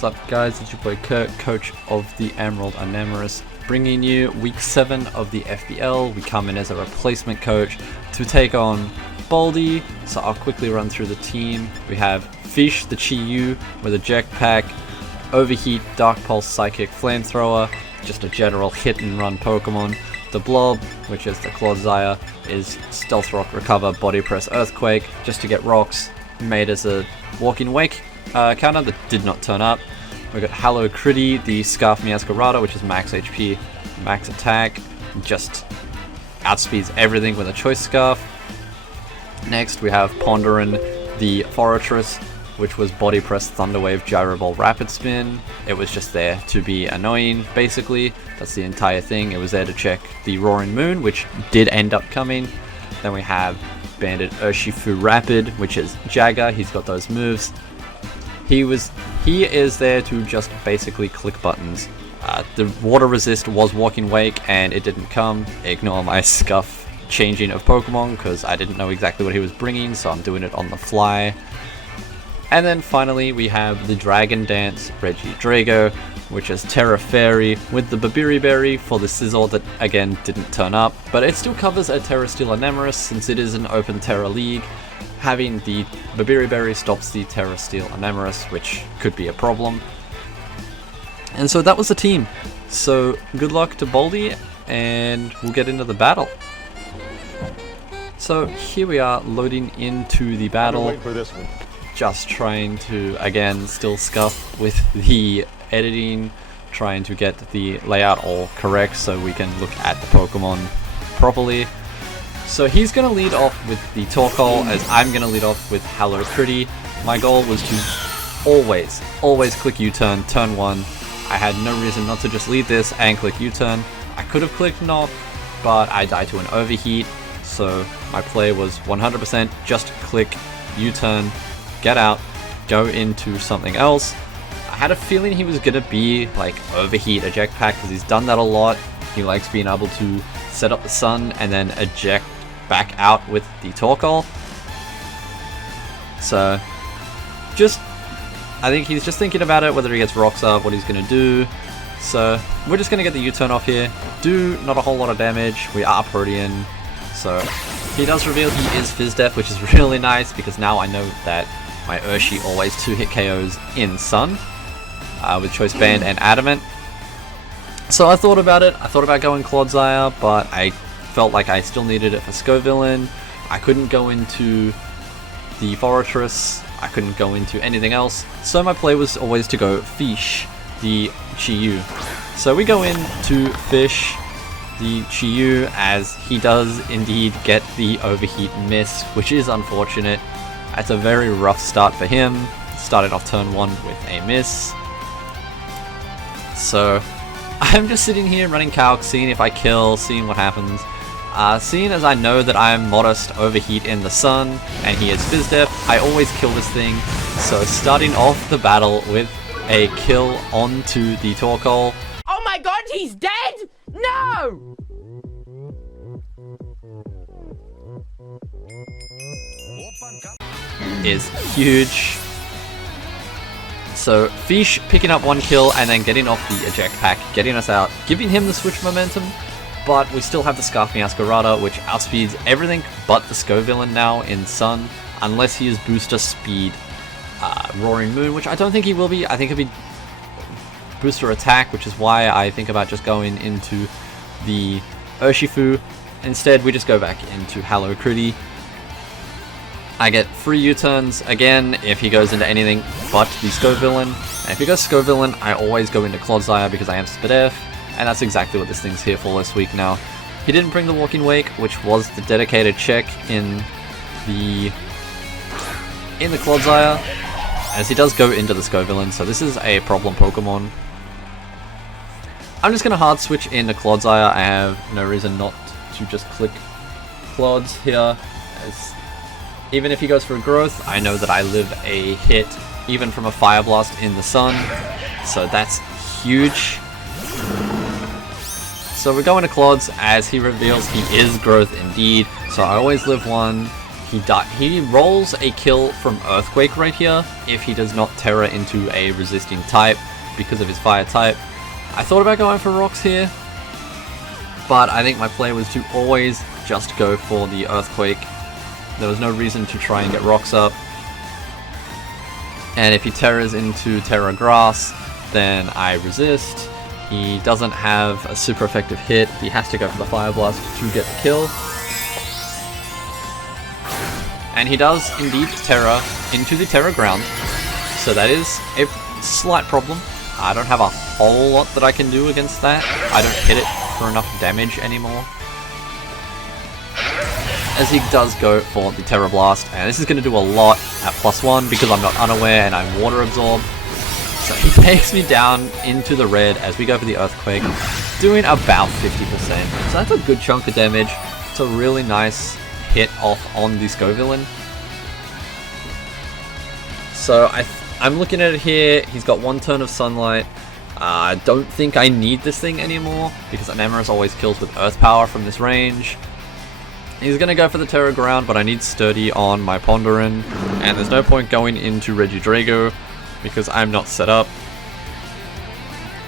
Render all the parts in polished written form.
What's up guys, it's your boy Kurt, coach of the Emerald Anemoris, bringing you week 7 of the FBL. We come in as a replacement coach to take on Baldy, so I'll quickly run through the team. We have Fish, the Chi-Yu with a jetpack, Overheat, Dark Pulse, Psychic, Flamethrower, just a general hit and run Pokemon. The Blob, which is the Clodzire, is Stealth Rock, Recover, Body Press, Earthquake, just to get rocks, made as a Walking Wake counter that did not turn up. We got Hallow Critty, the Scarf Miascarada, which is max HP, max attack, just outspeeds everything with a Choice Scarf. Next we have Ponderin, the Fortress, which was Body Press, Thunder Wave, Gyro Ball, Rapid Spin. It was just there to be annoying, basically. That's the entire thing. It was there to check the Roaring Moon, which did end up coming. Then we have Bandit Urshifu Rapid, which is Jagger. He's got those moves. He is there to just basically click buttons. The Water Resist was Walking Wake and it didn't come. Ignore my scuff changing of Pokemon because I didn't know exactly what he was bringing, so I'm doing it on the fly. And then finally we have the Dragon Dance Regidrago, which is Terra Fairy with the Babiri Berry for the Scizor that again didn't turn up, but it still covers a Terra Steel Anemoris since it is an open Terra League. Having the Babiri Berry stops the Terra Steel Anemoris, which could be a problem. And so that was the team. So good luck to Baldy, and we'll get into the battle. So here we are loading into the battle. Wait for this one. Just trying to, again, still scuff with the editing, trying to get the layout all correct so we can look at the Pokemon properly. So he's going to lead off with the Torkoal, as I'm going to lead off with Hallow Critty. My goal was to always click U-turn, turn 1. I had no reason not to just lead this and click U-turn. I could have clicked Knock, but I died to an Overheat, so my play was 100% just click U-turn, get out, go into something else. I had a feeling he was going to be like Overheat Eject Pack because he's done that a lot. He likes being able to set up the sun and then eject back out with the Torkoal. So I think he's just thinking about it, whether he gets rocks up, what he's going to do. So we're just going to get the U-turn off here. Do not a whole lot of damage. We are Protean. So he does reveal he is Fizz Def, which is really nice because now I know that my Urshi always 2-hit KOs in Sun with Choice Band and Adamant. So I thought about it. I thought about going Clodzire, but I felt like I still needed it for Scovillain. I couldn't go into the Fortress. I couldn't go into anything else. So my play was always to go Fish, the Chi-Yu. So we go into Fish, the Chi-Yu, as he does indeed get the Overheat miss, which is unfortunate. It's a very rough start for him. Started off turn 1 with a miss. So I'm just sitting here running Calc, seeing if I kill, seeing what happens. Seeing as I know that I am Modest Overheat in the Sun, and he is Fizz Def, I always kill this thing. So starting off the battle with a kill onto the Torkoal. Oh my god, he's dead? No! Is huge. So Fish picking up 1 kill and then getting off the eject pack, getting us out, giving him the switch momentum, but we still have the Scarf Miascarada, which outspeeds everything but the Scovillain now in Sun, unless he is booster speed Roaring Moon, which I don't think he will be. I think he'll be booster attack, which is why I think about just going into the Urshifu. Instead, we just go back into Hallow Critty. I get free U-turns again if he goes into anything but the Scovillain. And if he goes Scovillain, I always go into Clodzire because I am Spadef, and that's exactly what this thing's here for this week now. He didn't bring the Walking Wake, which was the dedicated check in the Clodzire, as he does go into the Scovillain, so this is a problem Pokemon. I'm just going to hard switch into Clodzire. I have no reason not to just click Clods here, as even if he goes for a growth, I know that I live a hit even from a Fire Blast in the Sun, so that's huge. So we're going to Clods as he reveals he is growth indeed, so I always live 1. He rolls a kill from Earthquake right here if he does not Terra into a resisting type because of his fire type. I thought about going for rocks here, but I think my play was to always just go for the Earthquake. There was no reason to try and get rocks up. And if he Terras into Terra Grass, then I resist. He doesn't have a super effective hit. He has to go for the Fire Blast to get the kill. And he does indeed Terra into the Terra Ground. So that is a slight problem. I don't have a whole lot that I can do against that. I don't hit it for enough damage anymore. As he does go for the Terra Blast, and this is going to do a lot at +1 because I'm not unaware and I'm water absorbed. So he takes me down into the red as we go for the Earthquake, doing about 50%. So that's a good chunk of damage. It's a really nice hit off on the Scovillain. So I'm looking at it here. He's got 1 turn of Sunlight. I don't think I need this thing anymore because Anemoris always kills with Earth Power from this range. He's going to go for the Terra Ground, but I need Sturdy on my Ponderin, and there's no point going into Regidrago because I'm not set up.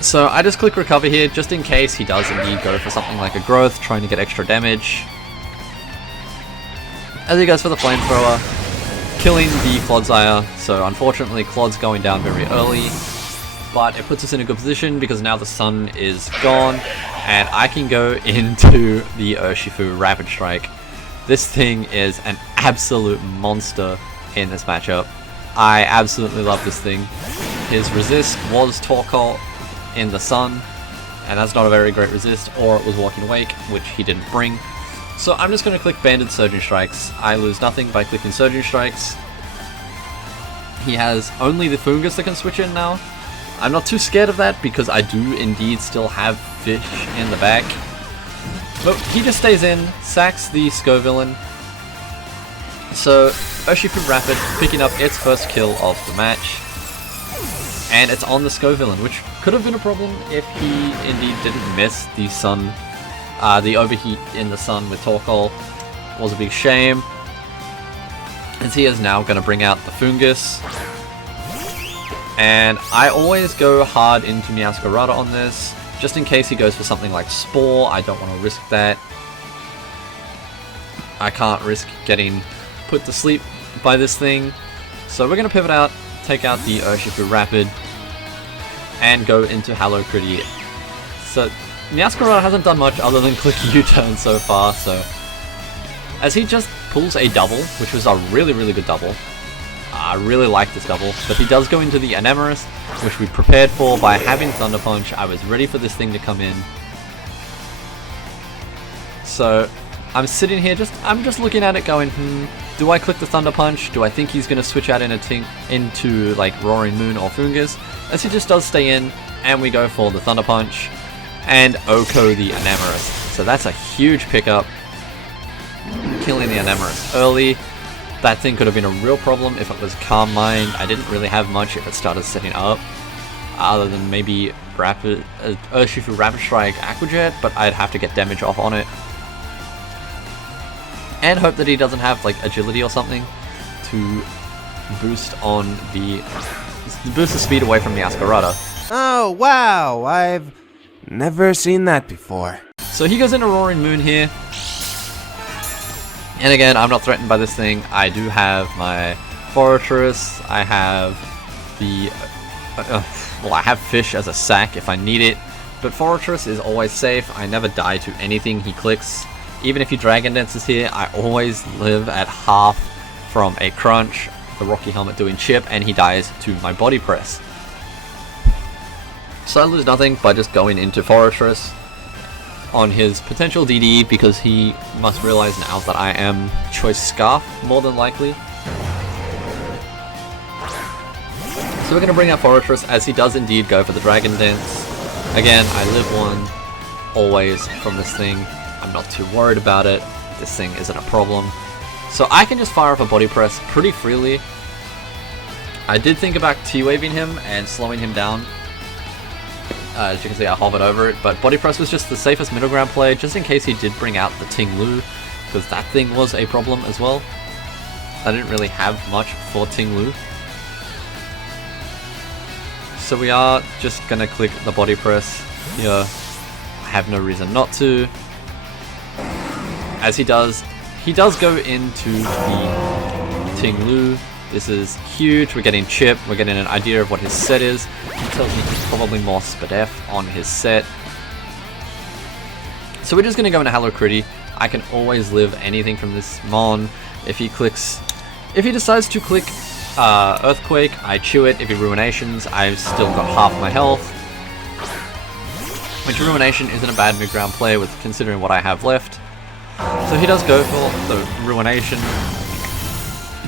So I just click Recover here, just in case he does indeed go for something like a Growth, trying to get extra damage. As he goes for the Flamethrower, killing the Clodsire, so unfortunately Clod's going down very early, but it puts us in a good position because now the sun is gone, and I can go into the Urshifu Rapid Strike. This thing is an absolute monster in this matchup. I absolutely love this thing. His resist was Torkoal in the sun, and that's not a very great resist, or it was Walking Wake, which he didn't bring. So I'm just going to click Banded Surging Strikes. I lose nothing by clicking Surging Strikes. He has only the Fungus that can switch in now. I'm not too scared of that because I do indeed still have fish in the back. But he just stays in, sacks the Scovillain. So Urshifu Rapid picking up its first kill of the match. And it's on the Scovillain, which could have been a problem if he indeed didn't miss the sun. The overheat in the sun with Torkoal was a big shame. As he is now going to bring out the Fungus. And I always go hard into Meowscarada on this, just in case he goes for something like Spore. I don't want to risk that. I can't risk getting put to sleep by this thing. So we're going to pivot out, take out the Urshifu Rapid, and go into Hallow Critty. So Meowscarada hasn't done much other than click U-turn so far, so as he just pulls a double, which was a really, really good double. I really like this double, but he does go into the Anemoris, which we prepared for by having Thunder Punch. I was ready for this thing to come in. So I'm sitting here, I'm just looking at it going, do I click the Thunder Punch? Do I think he's going to switch out into like Roaring Moon or Fungus? As he just does stay in, and we go for the Thunder Punch, and Oko the Anemoris. So that's a huge pickup, killing the Anemoris early. That thing could have been a real problem if it was Calm Mind. I didn't really have much if it started setting up, other than maybe Urshifu Rapid Strike Aqua Jet, but I'd have to get damage off on it. And hope that he doesn't have like agility or something to boost the speed away from the Meowscarada. Oh wow, I've never seen that before. So he goes into Roaring Moon here. And again, I'm not threatened by this thing. I do have my Fortress. I have the... well, I have Fish as a sack if I need it. But Fortress is always safe. I never die to anything he clicks. Even if he Dragon Dances here, I always live at half from a Crunch, the Rocky Helmet doing chip, and he dies to my Body Press. So I lose nothing by just going into Fortress on his potential DD, because he must realize now that I am Choice Scarf, more than likely. So we're going to bring out Fortress, as he does indeed go for the Dragon Dance. Again, I live one, always, from this thing. I'm not too worried about it. This thing isn't a problem. So I can just fire off a Body Press pretty freely. I did think about T-Waving him and slowing him down. As you can see, I hovered over it, but Body Press was just the safest middle ground play, just in case he did bring out the Ting Lu, because that thing was a problem as well. I didn't really have much for Ting Lu. So we are just gonna click the body press here. I have no reason not to. As he does go into the Ting Lu. This is huge. We're getting chip. We're getting an idea of what his set is. He tells me he's probably more Spadef on his set. So we're just gonna go into Hello Critty. I can always live anything from this Mon. If he decides to click Earthquake, I chew it. If he Ruinations, I've still got half my health. Which Ruination isn't a bad mid-ground play with considering what I have left. So he does go for the Ruination,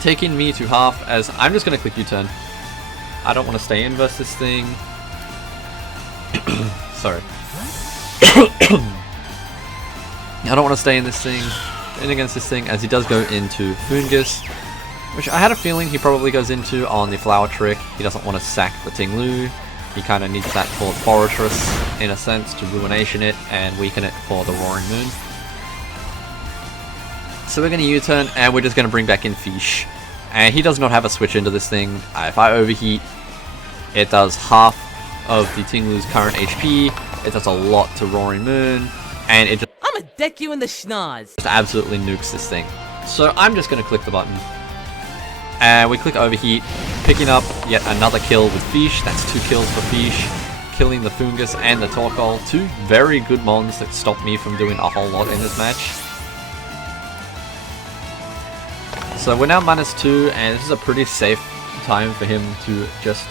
taking me to half as I'm just going to click U-turn. I don't want to stay in versus this thing. Sorry. I don't want to stay in this thing, in against this thing, as he does go into Fungus, which I had a feeling he probably goes into on the Flower Trick. He doesn't want to sack the Ting Lu. He kind of needs that for Fortress, in a sense, to Ruination it and weaken it for the Roaring Moon. So we're going to U-turn, and we're just going to bring back in Fish. And he does not have a switch into this thing. If I overheat, it does half of the Ting Lu's current HP. It does a lot to Roaring Moon, and it just I'ma deck you in the schnoz. absolutely nukes this thing. So I'm just going to click the button. And we click overheat, picking up yet another kill with Fish. That's 2 kills for Fish. Killing the Fungus and the Torkoal. 2 very good mons that stopped me from doing a whole lot in this match. So we're now -2, and this is a pretty safe time for him to just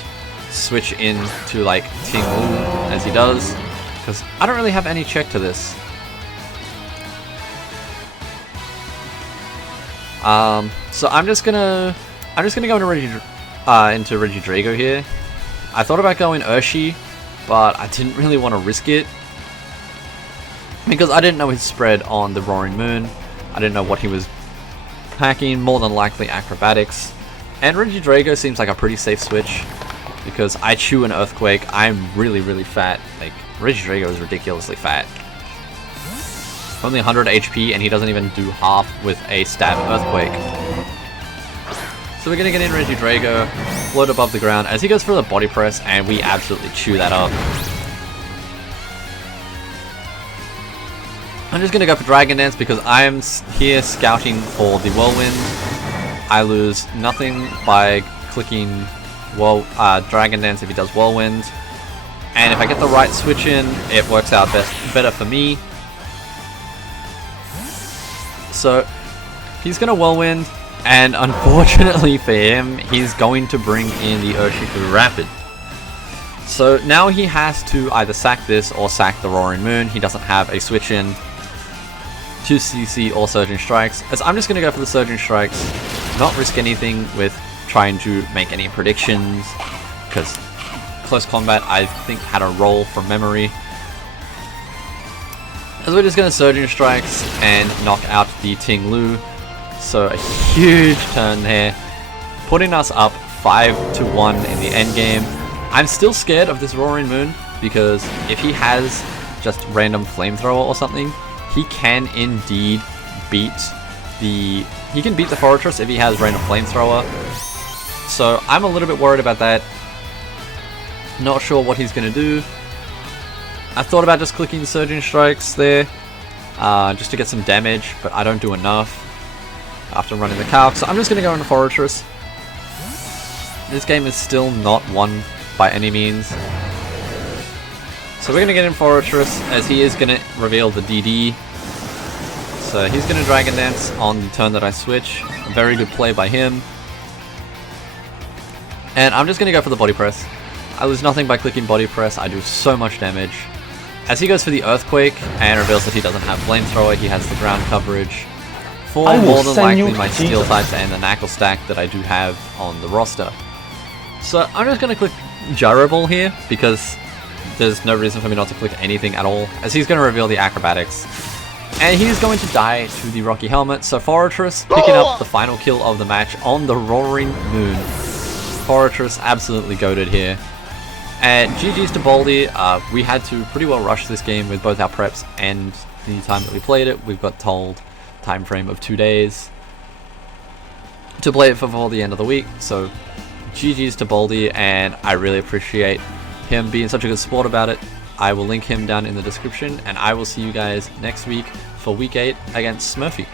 switch in to like Ting Lu as he does, because I don't really have any check to this. So I'm just gonna go into Regidrago here. I thought about going Urshi, but I didn't really want to risk it because I didn't know his spread on the Roaring Moon. I didn't know what he was packing, more than likely acrobatics. And Regidrago seems like a pretty safe switch because I chew an Earthquake. I'm really, really fat. Like, Regidrago is ridiculously fat. Only 100 HP, and he doesn't even do half with a stab Earthquake. So we're gonna get in Regidrago, float above the ground as he goes for the body press, and we absolutely chew that up. I'm just gonna go for Dragon Dance because I'm here scouting for the Whirlwind. I lose nothing by clicking Dragon Dance if he does Whirlwind. And if I get the right switch in, it works out better for me. So he's gonna Whirlwind, and unfortunately for him, he's going to bring in the Urshifu Rapid. So now he has to either sack this or sack the Roaring Moon. He doesn't have a switch in to CC or Surging Strikes, as I'm just going to go for the Surging Strikes, not risk anything with trying to make any predictions, because Close Combat I think had a roll from memory. As we're just going to Surging Strikes and knock out the Ting Lu. So a huge turn there, putting us up 5-1 in the end game. I'm still scared of this Roaring Moon, because if he has just random Flamethrower or something, he can indeed beat the Fortress if he has random Flamethrower. So I'm a little bit worried about that. Not sure what he's going to do. I thought about just clicking Surging Strikes there, just to get some damage, but I don't do enough after running the calc. So I'm just going to go into Fortress. This game is still not won by any means. So we're going to get in Fortress, as he is going to reveal the DD. So he's going to Dragon Dance on the turn that I switch. A very good play by him. And I'm just going to go for the Body Press. I lose nothing by clicking Body Press. I do so much damage. As he goes for the Earthquake and reveals that he doesn't have Flamethrower, he has the ground coverage for more than likely my Steel types and the Knuckle stack that I do have on the roster. So I'm just going to click Gyro Ball here, because there's no reason for me not to click anything at all, as he's going to reveal the Acrobatics. And he's going to die to the Rocky Helmet, so Fortress picking up the final kill of the match on the Roaring Moon. Fortress absolutely goated here. And GG's to Baldy. We had to pretty well rush this game with both our preps and the time that we played it. We've got told time frame of 2 days. to play it for the end of the week. So GG's to Baldy, and I really appreciate him being such a good sport about it. I will link him down in the description, and I will see you guys next week for week 8 against Smurfy.